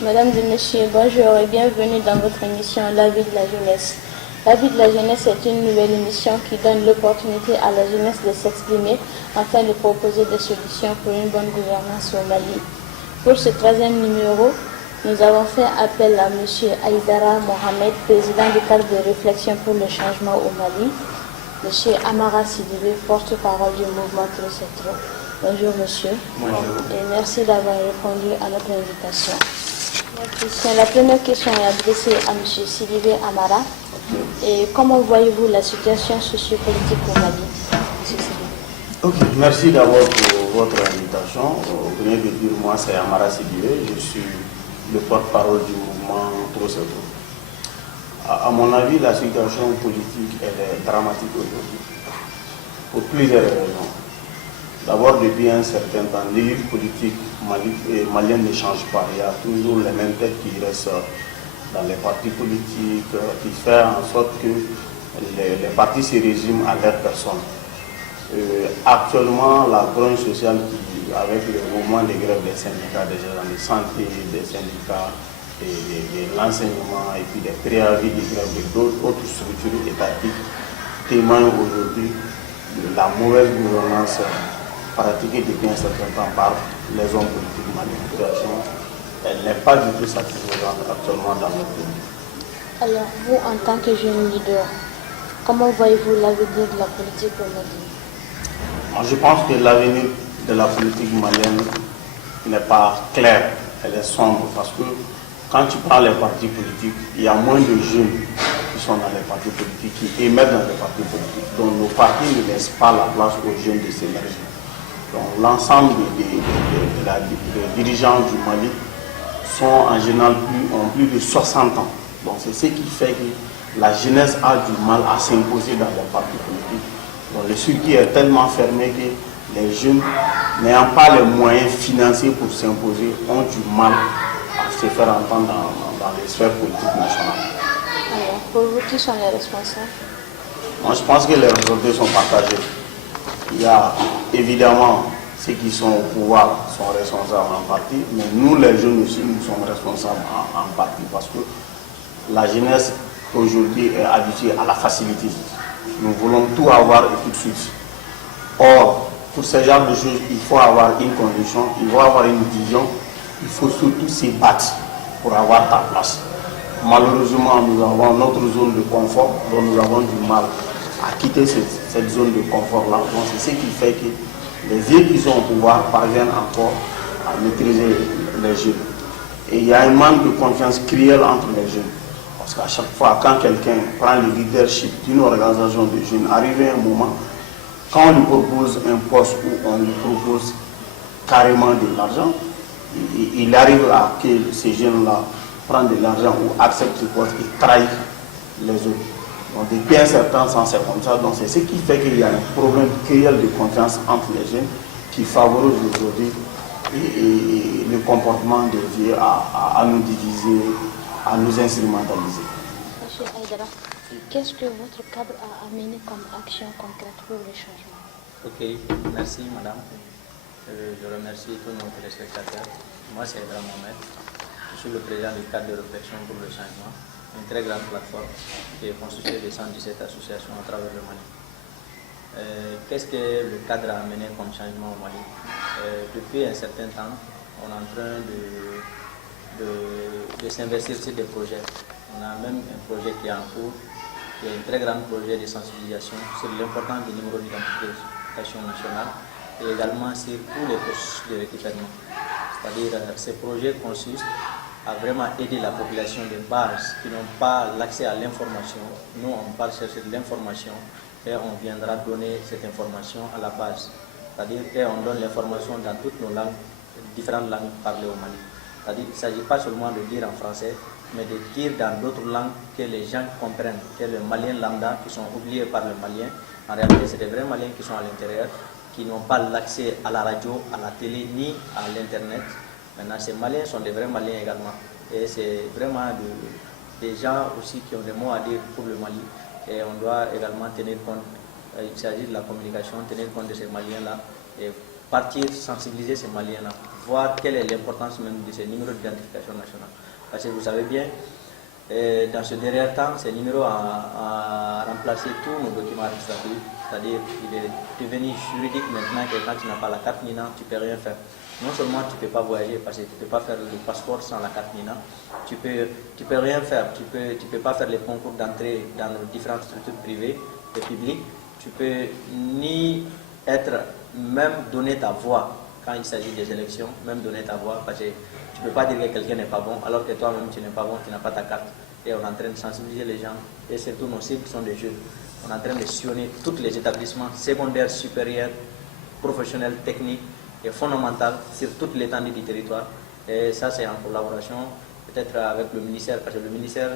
Mesdames et messieurs, bonjour et bienvenue dans votre émission La vie de la jeunesse. La vie de la jeunesse est une nouvelle émission qui donne l'opportunité à la jeunesse de s'exprimer afin de proposer des solutions pour une bonne gouvernance au Mali. Pour ce 13e numéro, nous avons fait appel à M. Aïdara Mohamed, président du cadre de réflexion pour le changement au Mali, M. Amara Sidibé, porte-parole du mouvement Trocetro. Bonjour monsieur. Bonjour. Et merci d'avoir répondu à notre invitation. La première question est adressée à M. Sidibé Amara. Et comment voyez-vous la situation sociopolitique au Mali? Merci d'abord pour votre invitation. Vous venez de dire, moi c'est Amara Sidibé, je suis le porte-parole du mouvement Trocetro. À mon avis, la situation politique elle est dramatique aujourd'hui, pour plusieurs raisons. D'abord, depuis un certain temps, l'élite politique malienne ne change pas. Il y a toujours les mêmes têtes qui restent dans les partis politiques, qui font en sorte que les partis se résument à leur personne. Actuellement, la grogne sociale avec le mouvement des grèves des syndicats, déjà dans la santé, des syndicats, de l'enseignement et puis des préavis de grève et d'autres structures étatiques témoignent aujourd'hui de la mauvaise gouvernance pratiquée depuis un certain temps par les hommes politiques maliens. Elle n'est pas du tout satisfaisante actuellement dans notre pays. Alors, vous, en tant que jeune leader, comment voyez-vous l'avenir de la politique au Mali? Moi, je pense que l'avenir de la politique malienne n'est pas clair, elle est sombre parce que quand tu prends les partis politiques, il y a moins de jeunes qui sont dans les partis politiques, qui émettent dans les partis politiques. Donc nos partis ne laissent pas la place aux jeunes de s'émerger. Donc l'ensemble des dirigeants du Mali sont en général ont plus de 60 ans. Donc c'est ce qui fait que la jeunesse a du mal à s'imposer dans les partis politiques. Donc le circuit est tellement fermé que les jeunes n'ayant pas les moyens financiers pour s'imposer ont du mal à se faire entendre dans les sphères politiques nationales. Alors, pour vous, qui sont les responsables? Moi, je pense que les responsabilités sont partagées. Il y a évidemment ceux qui sont au pouvoir sont responsables en partie, mais nous les jeunes aussi, nous sommes responsables en partie parce que la jeunesse aujourd'hui est habituée à la facilité. Nous voulons tout avoir et tout de suite. Or, pour ce genre de choses, il faut avoir une condition, il faut avoir une vision, il faut surtout se battre pour avoir ta place. Malheureusement, nous avons notre zone de confort, dont nous avons du mal à quitter cette zone de confort-là. Donc c'est ce qui fait que les vieux qui sont au pouvoir parviennent encore à maîtriser les jeunes. Et il y a un manque de confiance cruel entre les jeunes. Parce qu'à chaque fois, quand quelqu'un prend le leadership d'une organisation de jeunes, arrivé un moment, quand on lui propose un poste ou on lui propose carrément de l'argent, il arrive à que ces jeunes-là prennent de l'argent ou acceptent ce poste et trahissent les autres. Donc depuis un certain temps, c'est comme ça. Donc c'est ce qui fait qu'il y a un problème réel de confiance entre les jeunes qui favorise aujourd'hui et le comportement des vieux à nous diviser, à nous instrumentaliser. Monsieur Aïdara, qu'est-ce que votre cadre a amené comme action concrète pour le changement? Ok, merci madame. Je remercie tous nos téléspectateurs. Moi c'est Aïdara Mohamed. Je suis le président du cadre de réflexion pour le changement, une très grande plateforme qui est constituée de 117 associations à travers le Mali. Qu'est-ce que le cadre a amené comme changement au Mali? Depuis un certain temps, on est en train de s'investir sur des projets. On a même un projet qui est en cours, qui est un très grand projet de sensibilisation sur l'importance du numéro d'identification nationale et également sur tous les processus de récupération. C'est-à-dire, ces projets consistent à vraiment aider la population de base qui n'ont pas l'accès à l'information. Nous, on part chercher de l'information et on viendra donner cette information à la base. C'est-à-dire qu'on donne l'information dans toutes nos langues, différentes langues parlées au Mali. C'est-à-dire qu'il ne s'agit pas seulement de dire en français, mais de dire dans d'autres langues que les gens comprennent, que les Maliens lambda qui sont oubliés par les Maliens, en réalité c'est des vrais Maliens qui sont à l'intérieur, qui n'ont pas l'accès à la radio, à la télé, ni à l'internet. Maintenant ces Maliens sont des vrais Maliens également. Et c'est vraiment des gens aussi qui ont des mots à dire pour le Mali. Et on doit également tenir compte, il s'agit de la communication, tenir compte de ces Maliens-là et partir sensibiliser ces Maliens-là voir quelle est l'importance même de ces numéros d'identification nationale. Parce que vous savez bien, dans ce dernier temps, ces numéros ont remplacé tous nos documents administratifs. C'est-à-dire qu'il est devenu juridique maintenant que quand tu n'as pas la carte NINA, tu ne peux rien faire. Non seulement tu ne peux pas voyager parce que tu ne peux pas faire le passeport sans la carte NINA, tu peux rien faire, tu peux pas faire les concours d'entrée dans nos différentes structures privées et publiques, tu peux ni même donner ta voix quand il s'agit des élections, même donner ta voix parce que tu ne peux pas dire que quelqu'un n'est pas bon alors que toi-même tu n'es pas bon, tu n'as pas ta carte. Et on est en train de sensibiliser les gens et surtout nos cibles sont des jeunes. On est en train de sillonner tous les établissements secondaires, supérieurs, professionnels, techniques et fondamentaux sur toute l'étendue du territoire. Et ça, c'est en collaboration peut-être avec le ministère, parce que le ministère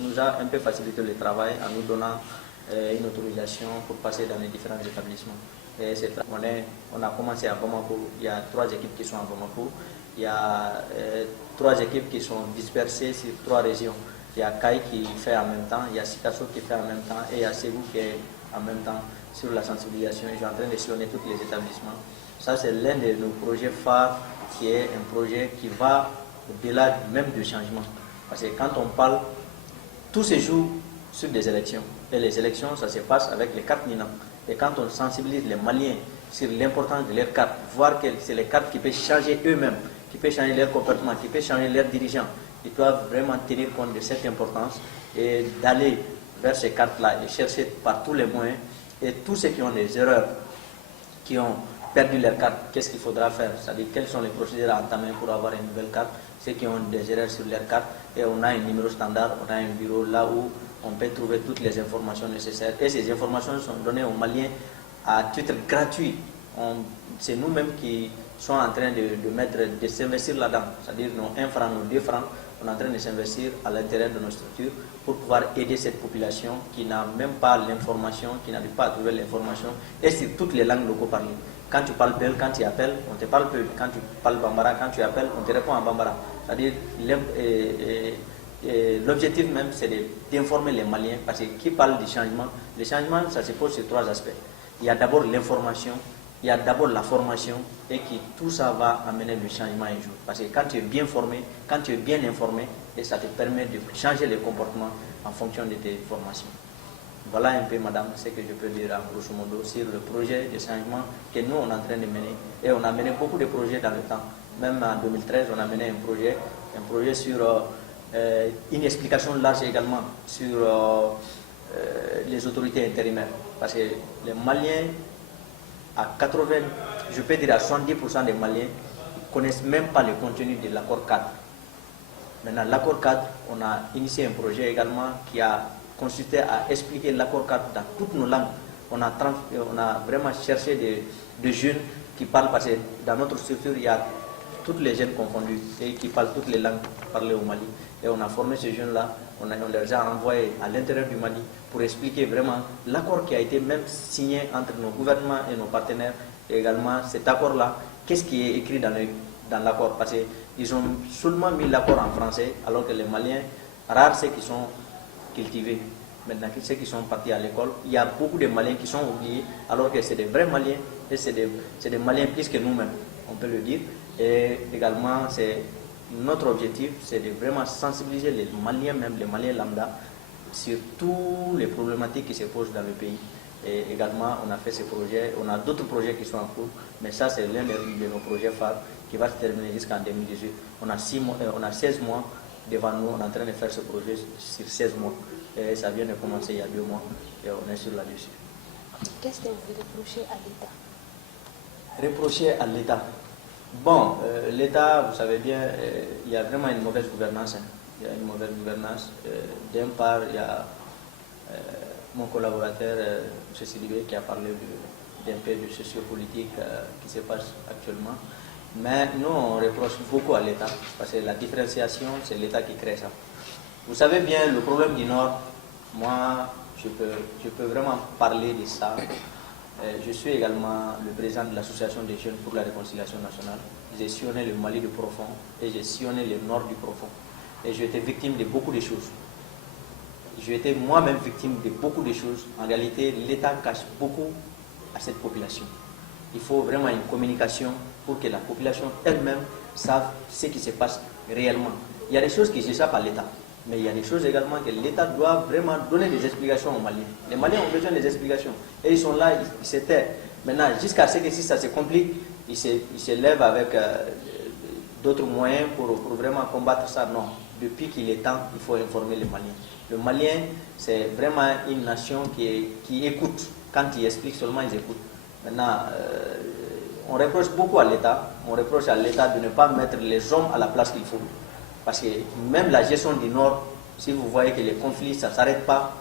nous a un peu facilité le travail en nous donnant une autorisation pour passer dans les différents établissements. Et on a commencé à Bamako, il y a 3 équipes qui sont à Bamako, il y a 3 équipes qui sont dispersées sur 3 régions. Il y a Kai qui fait en même temps, il y a Sikasso qui fait en même temps et il y a Ségou qui est en même temps sur la sensibilisation. Je suis en train de sillonner tous les établissements. Ça, c'est l'un de nos projets phares qui est un projet qui va au-delà même du changement. Parce que quand on parle, tout se joue sur des élections. Et les élections, ça se passe avec les cartes NINA. Et quand on sensibilise les Maliens sur l'importance de leurs cartes, voir que c'est les cartes qui peuvent changer eux-mêmes, qui peuvent changer leur comportement, qui peuvent changer leurs dirigeants, ils doivent vraiment tenir compte de cette importance et d'aller vers ces cartes-là et chercher par tous les moyens. Et tous ceux qui ont des erreurs, qui ont perdu leur carte, qu'est-ce qu'il faudra faire? C'est-à-dire quelles sont les procédures à entamer pour avoir une nouvelle carte? Ceux qui ont des erreurs sur leur carte, et on a un numéro standard, on a un bureau là où on peut trouver toutes les informations nécessaires. Et ces informations sont données aux Maliens à titre gratuit. C'est nous-mêmes qui sommes en train de s'investir là-dedans. C'est-à-dire nos 1 franc, nos 2 francs, on est en train de s'investir à l'intérieur de nos structures pour pouvoir aider cette population qui n'a même pas l'information, qui n'arrive pas à trouver l'information, et sur toutes les langues locaux parlées. Quand tu parles Peul, quand tu appelles, on te parle Peul. Quand tu parles Bambara, quand tu appelles, on te répond en Bambara. C'est-à-dire, l'objectif même, c'est d'informer les Maliens, parce que qui parle du changement, le changement, ça se pose sur 3 aspects. Il y a d'abord l'information, il y a d'abord la formation, et que tout ça va amener le changement un jour. Parce que quand tu es bien formé, quand tu es bien informé, et ça te permet de changer les comportements en fonction de tes formations. Voilà un peu, madame, ce que je peux dire en grosso modo sur le projet de changement que nous, on est en train de mener. Et on a mené beaucoup de projets dans le temps. Même en 2013, on a mené un projet sur une explication large également sur les autorités intérimaires. Parce que les Maliens, à 80, je peux dire à 70% des Maliens, ne connaissent même pas le contenu de l'accord cadre. Maintenant, l'accord cadre, on a initié un projet également qui a consisté à expliquer l'accord cadre dans toutes nos langues. On a vraiment cherché des jeunes qui parlent, parce que dans notre structure, il y a toutes les jeunes confondus et qui parlent toutes les langues parlées au Mali. Et on a formé ces jeunes-là, on les a envoyés à l'intérieur du Mali pour expliquer vraiment l'accord qui a été même signé entre nos gouvernements et nos partenaires. Et également cet accord-là, qu'est-ce qui est écrit dans l'accord? Parce qu'ils ont seulement mis l'accord en français, alors que les Maliens, rares ceux qui sont cultivés. Maintenant, ceux qui sont partis à l'école, il y a beaucoup de Maliens qui sont oubliés, alors que c'est des vrais Maliens, et c'est des Maliens plus que nous-mêmes, on peut le dire. Et également, notre objectif, c'est de vraiment sensibiliser les Maliens, même les Maliens lambda, sur toutes les problématiques qui se posent dans le pays. Et également, on a fait ce projet, on a d'autres projets qui sont en cours, mais ça, c'est l'un de nos projets phares qui va se terminer jusqu'en 2018. On a 16 mois devant nous, on est en train de faire ce projet sur 16 mois. Et ça vient de commencer il y a 2 mois et on est sur là-dessus. Qu'est-ce que vous reprochez à l'État? Reprocher à l'État. Bon, l'État, vous savez bien, il y a vraiment une mauvaise gouvernance. Il y a une mauvaise gouvernance. D'un part, il y a mon collaborateur, M. Sidibé, qui a parlé d'un peu de sociopolitique qui se passe actuellement. Mais nous, on reproche beaucoup à l'État, parce que la différenciation, c'est l'État qui crée ça. Vous savez bien, le problème du Nord, moi, je peux vraiment parler de ça. Je suis également le président de l'Association des jeunes pour la réconciliation nationale. J'ai sillonné le Mali du profond et j'ai sillonné le Nord du profond. Et j'ai été victime de beaucoup de choses. J'ai été moi-même victime de beaucoup de choses. En réalité, l'État cache beaucoup à cette population. Il faut vraiment une communication pour que la population elle-même sache ce qui se passe réellement. Il y a des choses qui s'échappent à l'État, mais il y a des choses également que l'État doit vraiment donner des explications aux Maliens. Les Maliens ont besoin des explications, et ils sont là, ils se taisent. Maintenant, jusqu'à ce que si ça se complique, ils se lèvent avec d'autres moyens pour vraiment combattre ça. Non, depuis qu'il est temps, il faut informer les Maliens. Le Malien, c'est vraiment une nation qui écoute. Quand il explique seulement, ils écoutent. Maintenant, on reproche beaucoup à l'État. On reproche à l'État de ne pas mettre les hommes à la place qu'il faut. Parce que même la gestion du Nord, si vous voyez que les conflits, ça ne s'arrête pas,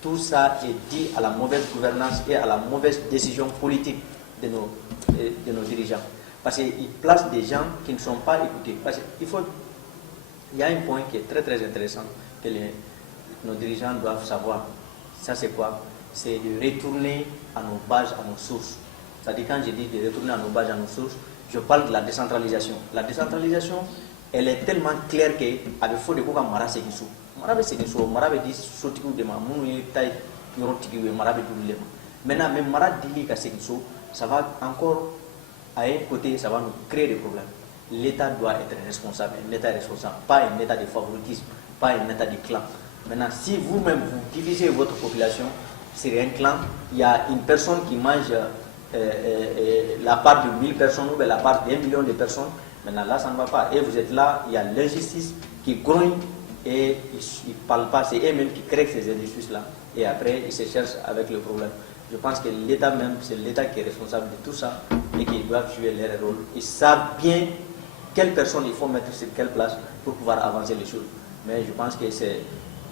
tout ça est dit à la mauvaise gouvernance et à la mauvaise décision politique de nos dirigeants. Parce qu'ils placent des gens qui ne sont pas écoutés. Parce il y a un point qui est très très intéressant que nos dirigeants doivent savoir. Ça c'est quoi? C'est de retourner à nos bases, à nos sources. C'est-à-dire quand je dis de retourner à nos bases, à nos sources, je parle de la décentralisation. La décentralisation, elle est tellement claire qu'il faut de quoi mara segisu. Mara segisu, mara be di sotiku de ma munu tay yorotiki we mara be dulema. Maintenant, même mara dili ka segisu, ça va encore à un côté, ça va nous créer des problèmes. L'État doit être responsable. L'État est responsable, pas un État de favoritisme, pas un État de clan. Maintenant, si vous-même vous divisez votre population sur un clan, il y a une personne qui mange la part de 1000 personnes ou la part d'1 million de personnes. Maintenant, là, ça ne va pas. Et vous êtes là, il y a l'injustice qui grogne et ils ne parlent pas. C'est eux-mêmes qui créent ces injustices-là. Et après, ils se cherchent avec le problème. Je pense que l'État même, c'est l'État qui est responsable de tout ça et qui doit jouer leur rôle. Ils savent bien quelle personne il faut mettre sur quelle place pour pouvoir avancer les choses. Mais je pense que c'est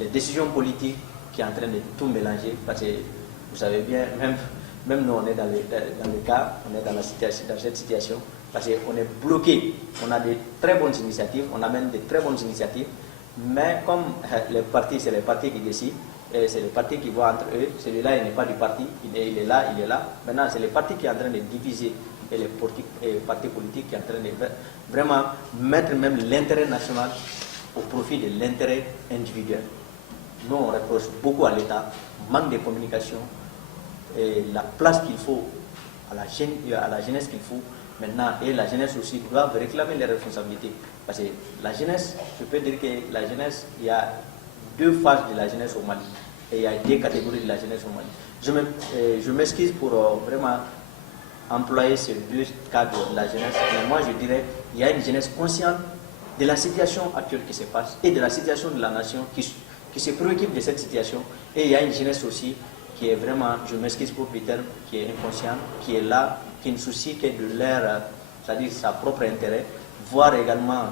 les décisions politiques qui sont en train de tout mélanger. Parce que vous savez bien, même nous, on est dans le cas, on est dans cette situation, parce qu'on est bloqué. On a de très bonnes initiatives, on amène de très bonnes initiatives, mais comme les partis, c'est les partis qui décident, et c'est les partis qui voient entre eux, celui-là, il n'est pas du parti, il est là, il est là. Maintenant, c'est les partis qui sont en train de diviser, et les partis politiques qui sont en train de vraiment mettre même l'intérêt national au profit de l'intérêt individuel. Nous, on reproche beaucoup à l'État, manque de communication, et la place qu'il faut à la jeunesse qu'il faut maintenant, et la jeunesse aussi doivent réclamer les responsabilités. Parce que la jeunesse, je peux dire que la jeunesse, il y a deux phases de la jeunesse au Mali, et il y a deux catégories de la jeunesse au Mali. Je m'excuse pour vraiment employer ces deux cadres de la jeunesse, mais moi je dirais il y a une jeunesse consciente de la situation actuelle qui se passe et de la situation de la nation qui se préoccupe de cette situation, et il y a une jeunesse aussi qui est vraiment, je m'excuse pour le terme, qui est inconsciente, qui est là, qui ne soucie que de leur, c'est-à-dire sa propre intérêt, voir également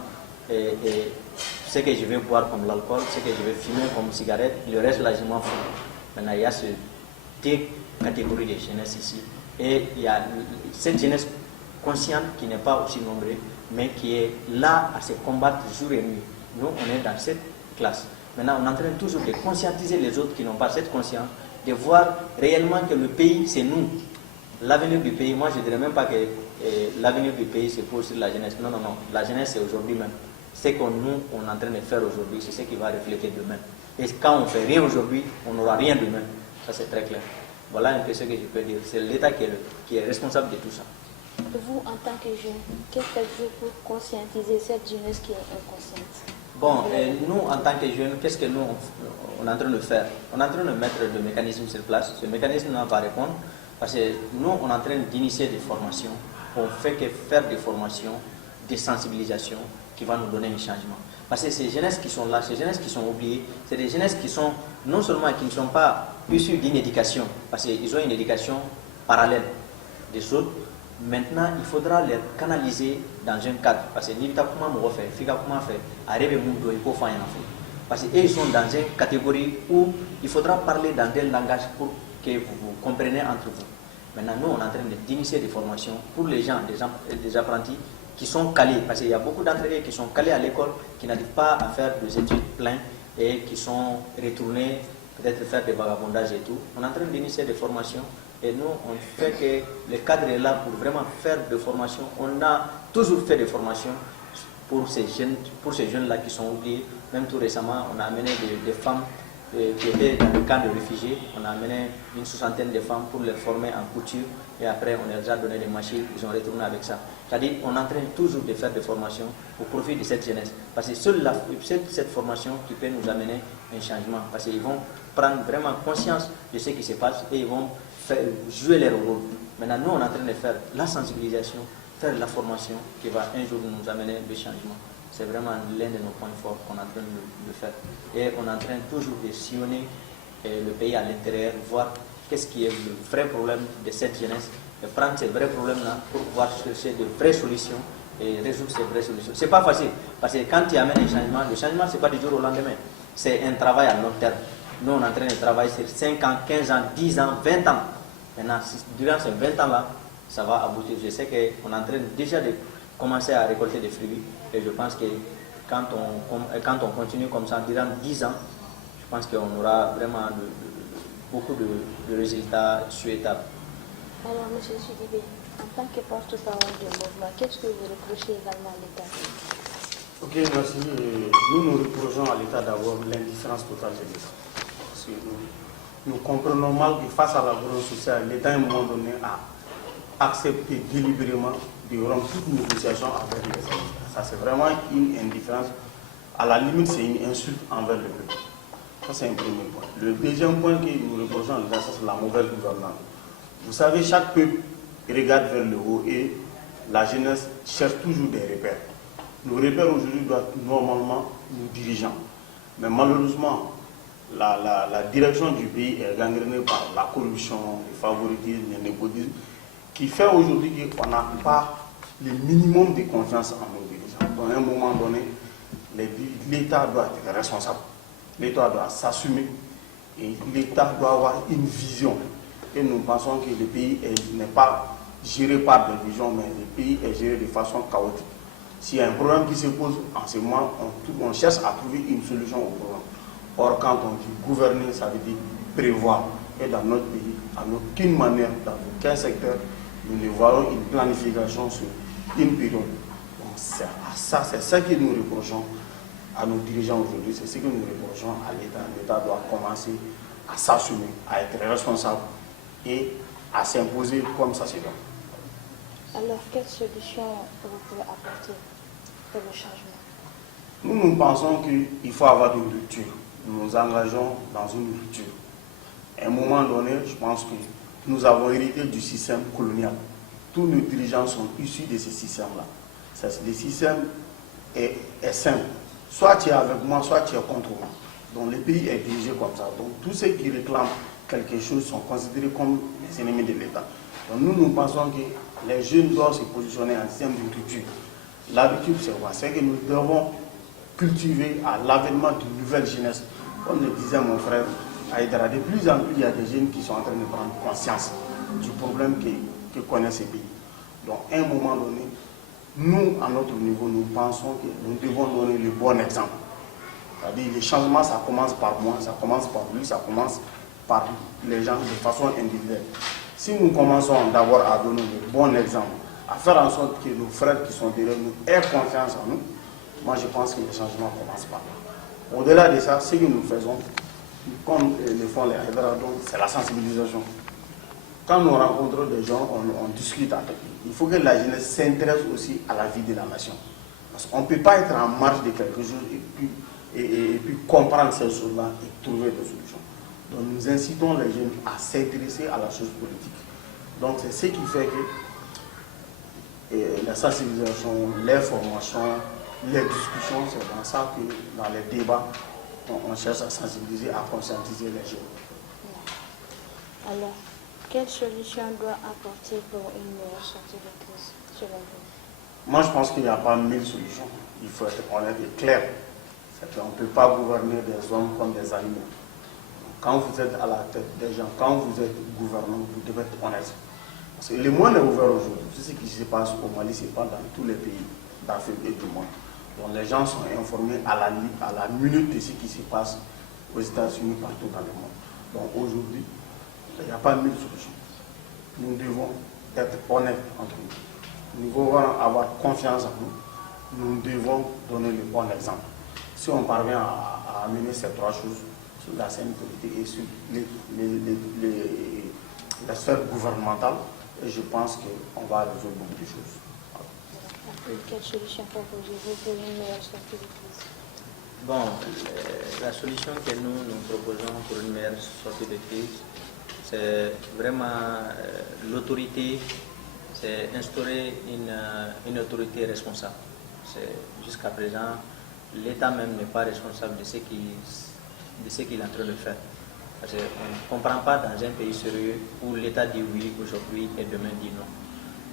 ce que je vais boire comme l'alcool, ce que je vais fumer comme cigarette, le reste là je m'en fous. Maintenant il y a ces deux catégories de jeunesse ici, et il y a cette jeunesse consciente qui n'est pas aussi nombreuse, mais qui est là à se combattre jour et nuit. Nous on est dans cette classe. Maintenant on est en train toujours de conscientiser les autres qui n'ont pas cette conscience, de voir réellement que le pays, c'est nous. L'avenir du pays, moi je ne dirais même pas que l'avenir du pays c'est pour la jeunesse. Non, non, non. La jeunesse c'est aujourd'hui même. Ce que nous, on est en train de faire aujourd'hui, c'est ce qui va refléter demain. Et quand on ne fait rien aujourd'hui, on n'aura rien demain. Ça c'est très clair. Voilà un peu ce que je peux dire. C'est l'État qui est responsable de tout ça. Vous, en tant que jeune, qu'est-ce que faites-vous pour conscientiser cette jeunesse qui est inconsciente? Bon, nous, en tant que jeunes, qu'est-ce que nous, on est en train de faire? On est en train de mettre le mécanisme sur place. Ce mécanisme ne va pas répondre parce que nous, on est en train d'initier des formations. On fait que faire des formations, des sensibilisations qui vont nous donner un changement. Parce que ces jeunesses qui sont là, ces jeunesses qui sont oubliées, c'est des jeunesses qui sont, non seulement qui ne sont pas issues d'une éducation, parce qu'ils ont une éducation parallèle des autres. Maintenant, il faudra les canaliser dans un cadre. Parce que parce qu'ils sont dans une catégorie où il faudra parler dans un langage pour que vous vous compreniez entre vous. Maintenant, nous, on est en train d'initier des formations pour les gens, des apprentis qui sont calés. Parce qu'il y a beaucoup d'entre eux qui sont calés à l'école, qui n'arrivent pas à faire des études pleines et qui sont retournés peut-être faire des vagabondages et tout. On est en train d'initier des formations. Et nous, on fait que le cadre est là pour vraiment faire des formations. On a toujours fait des formations pour ces jeunes-là qui sont oubliés. Même tout récemment, on a amené des femmes qui étaient dans le camp de réfugiés. On a amené une soixantaine de femmes pour les former en couture et après on leur a donné des machines, ils ont retourné avec ça. C'est-à-dire on entraîne toujours de faire des formations au profit de cette jeunesse. Parce que seule cette formation qui peut nous amener un changement. Parce qu'ils vont prendre vraiment conscience de ce qui se passe et ils vont jouer leur rôle. Maintenant, nous, on est en train de faire la sensibilisation, faire la formation qui va un jour nous amener le changement. C'est vraiment l'un de nos points forts qu'on est en train de faire. Et on est en train toujours de sillonner le pays à l'intérieur, voir qu'est-ce qui est le vrai problème de cette jeunesse, et prendre ces vrais problèmes-là pour pouvoir chercher de vraies solutions et résoudre ces vraies solutions. C'est pas facile, parce que quand tu amènes un changement, le changement, c'est pas du jour au lendemain. C'est un travail à long terme. Nous, on est en train de travailler sur 5 ans, 15 ans, 10 ans, 20 ans. Maintenant, durant ces 20 ans-là, ça va aboutir. Je sais qu'on est en train déjà de commencer à récolter des fruits. Et je pense que quand on continue comme ça, durant 10 ans, je pense qu'on aura vraiment beaucoup de résultats souhaitables. Alors, M. Sidibé, en tant que porte-parole du mouvement, qu'est-ce que vous reprochez également à l'État? Ok, merci. Nous reprochons à l'État d'abord l'indifférence totale de l'État. Parce que nous comprenons mal que face à la violence sociale, l'État à un moment donné a accepté délibérément de rompre toute négociation avec les États. Ça, c'est vraiment une indifférence. À la limite, c'est une insulte envers le peuple. Ça, c'est un premier point. Le deuxième point que nous reprochons à l'État, c'est la mauvaise gouvernance. Vous savez, chaque peuple regarde vers le haut et la jeunesse cherche toujours des repères. Nos repères aujourd'hui doivent normalement nous diriger. Mais malheureusement, la direction du pays est gangrénée par la corruption, le favoritisme, le népotisme, qui fait aujourd'hui qu'on n'a pas le minimum de confiance en nos dirigeants. Donc, à un moment donné, l'État doit être responsable. L'État doit s'assumer et l'État doit avoir une vision. Et nous pensons que le pays n'est pas géré par des visions, mais le pays est géré de façon chaotique. S'il y a un problème qui se pose, en ce moment, on cherche à trouver une solution au problème. Or, quand on dit gouverner, ça veut dire prévoir. Et dans notre pays, à aucune manière, dans aucun secteur, nous ne voyons une planification sur une période. Donc, c'est ça que nous reprochons à nos dirigeants aujourd'hui, c'est ce que nous reprochons à l'État. L'État doit commencer à s'assumer, à être responsable et à s'imposer comme ça se doit. Alors, quelle solution vous pouvez apporter pour le changement? Nous pensons qu'il faut avoir une rupture. Nous nous engageons dans une rupture. À un moment donné, je pense que nous avons hérité du système colonial. Tous nos dirigeants sont issus de ce système-là. Le système est simple. Soit tu es avec moi, soit tu es contre moi. Donc le pays est dirigé comme ça. Donc tous ceux qui réclament quelque chose sont considérés comme les ennemis de l'État. Donc nous pensons que les jeunes doivent se positionner en système de rupture. L'habitude, c'est quoi? C'est que nous devons cultiver à l'avènement d'une nouvelle jeunesse. Comme le disait mon frère Aïdara, de plus en plus, il y a des jeunes qui sont en train de prendre conscience du problème que connaît ce pays. Donc, à un moment donné, nous, à notre niveau, nous pensons que nous devons donner le bon exemple. C'est-à-dire, le changement, ça commence par moi, ça commence par lui, ça commence par les gens de façon individuelle. Si nous commençons d'abord à donner le bon exemple, à faire en sorte que nos frères qui sont derrière nous aient confiance en nous, moi je pense que le changement commence par là. Au-delà de ça, ce que nous faisons, comme le font les Haïdara, c'est la sensibilisation. Quand nous rencontrons des gens, on discute avec eux. Il faut que la jeunesse s'intéresse aussi à la vie de la nation. Parce qu'on ne peut pas être en marge de quelque chose et puis comprendre ces choses-là et trouver des solutions. Donc nous incitons les jeunes à s'intéresser à la chose politique. Donc c'est ce qui fait que la sensibilisation, les formations, les discussions, c'est dans ça que dans les débats, on cherche à sensibiliser, à conscientiser les jeunes. Alors, quelle solution doit apporter pour une meilleure sortie de crise, selon vous? Moi, je pense qu'il n'y a pas 1000 solutions. Il faut être honnête et clair. On ne peut pas gouverner des hommes comme des animaux. Quand vous êtes à la tête des gens, quand vous êtes gouvernant, vous devez être honnête. Parce que le monde est ouvert aujourd'hui. Tout ce qui se passe au Mali, c'est pas dans tous les pays d'Afrique et du monde. Donc les gens sont informés à la minute de ce qui se passe aux États-Unis, partout dans le monde. Donc aujourd'hui, il n'y a pas 1000 solutions. Nous devons être honnêtes entre nous. Nous devons avoir confiance en nous. Nous devons donner le bon exemple. Si on parvient à amener ces trois choses, sur la scène politique et sur la sphère gouvernementale. Et je pense qu'on va résoudre beaucoup de choses. Quelle solution proposez-vous pour une meilleure sortie de crise? Bon, la solution que nous proposons pour une meilleure sortie de crise, c'est vraiment l'autorité, c'est instaurer une autorité responsable. Jusqu'à présent, l'État même n'est pas responsable de ce qu'il est en train de faire. Parce qu'on ne comprend pas dans un pays sérieux où l'État dit oui aujourd'hui et demain dit non.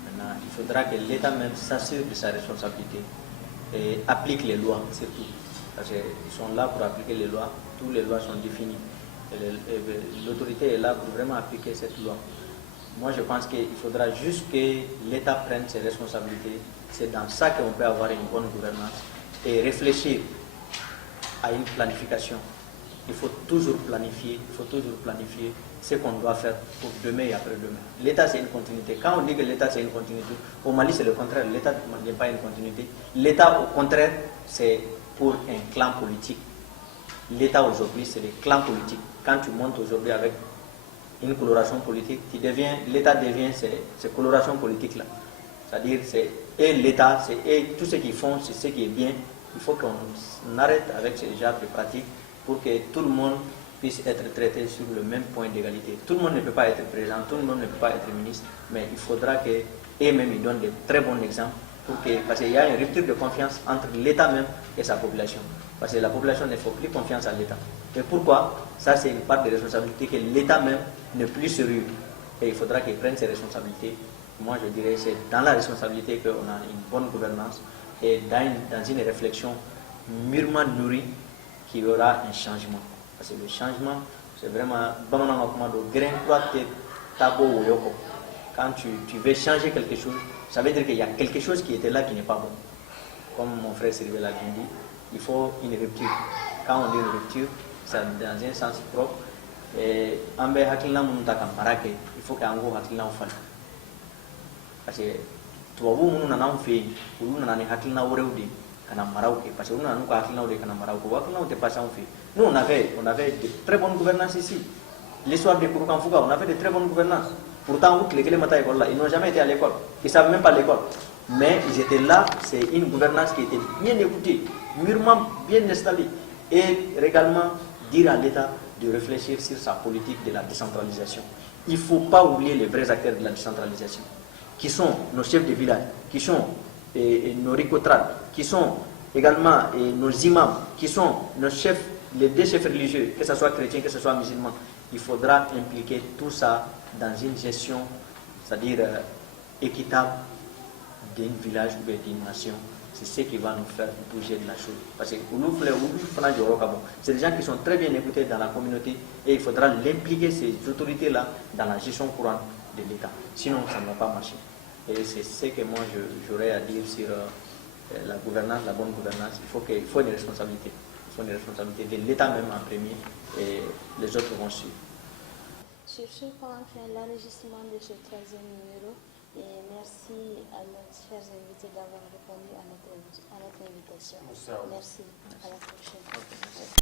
Maintenant, il faudra que l'État même s'assure de sa responsabilité et applique les lois, surtout. Parce qu'ils sont là pour appliquer les lois, toutes les lois sont définies. L'autorité est là pour vraiment appliquer cette loi. Moi, je pense qu'il faudra juste que l'État prenne ses responsabilités. C'est dans ça qu'on peut avoir une bonne gouvernance et réfléchir à une planification. Il faut toujours planifier ce qu'on doit faire pour demain et après-demain. L'État, c'est une continuité. Quand on dit que l'État, c'est une continuité, au Mali, c'est le contraire. L'État n'est pas une continuité. L'État, au contraire, c'est pour un clan politique. L'État, aujourd'hui, c'est les clans politiques. Quand tu montes aujourd'hui avec une coloration politique, l'État devient ces colorations politiques-là. C'est-à-dire, et l'État, et tout ce qu'ils font, c'est ce qui est bien. Il faut qu'on arrête avec ce genre de pratiques pour que tout le monde puisse être traité sur le même point d'égalité. Tout le monde ne peut pas être président, tout le monde ne peut pas être ministre, mais il faudra qu'eux-mêmes ils donnent de très bons exemples parce qu'il y a une rupture de confiance entre l'État même et sa population. Parce que la population ne fait plus confiance à l'État. Et pourquoi? Ça, c'est une part de responsabilité que l'État même n'est plus sérieux. Et il faudra qu'il prenne ses responsabilités. Moi, je dirais que c'est dans la responsabilité qu'on a une bonne gouvernance et dans une réflexion mûrement nourrie qu'il y aura un changement. Parce que le changement, c'est vraiment... Quand tu veux changer quelque chose, ça veut dire qu'il y a quelque chose qui était là qui n'est pas bon. Comme mon frère Sylvain l'a bien dit, il faut une rupture. Quand on dit une rupture, c'est dans un sens propre. Et il faut qu'un gros hakilna fasse. Parce que tu vas voir, nous avons fait, nous avons hakilna oreudi. Parce que nous avons hakilna oreudi kana marauke. Hakilna oreudi pas ça on fait. Nous on avait de très bonnes gouvernances ici. L'histoire de Kouroukanfouga, on avait de très bonnes gouvernances. Pourtant, ils n'ont jamais été à l'école. Ils ne savent même pas l'école. Mais ils étaient là, c'est une gouvernance qui était bien écoutée, mûrement bien installée. Et également dire à l'État de réfléchir sur sa politique de la décentralisation. Il ne faut pas oublier les vrais acteurs de la décentralisation, qui sont nos chefs de village, qui sont nos ricotrades, qui sont également nos imams, qui sont nos chefs, les deux chefs religieux, que ce soit chrétien, que ce soit musulman. Il faudra impliquer tout ça dans une gestion, c'est-à-dire équitable d'un village ou d'une nation. C'est ce qui va nous faire bouger de la chose. Parce que c'est des gens qui sont très bien écoutés dans la communauté et il faudra l'impliquer, ces autorités-là, dans la gestion courante de l'État. Sinon, ça ne va pas marcher. Et c'est ce que moi j'aurais à dire sur la gouvernance, la bonne gouvernance. Il faut une responsabilité. Il faut une responsabilité de l'État même en premier et les autres vont suivre. Sur ce, prend fin l'enregistrement de ce 13e numéro et merci à nos chers invités d'avoir répondu à notre invitation. Merci. À la prochaine.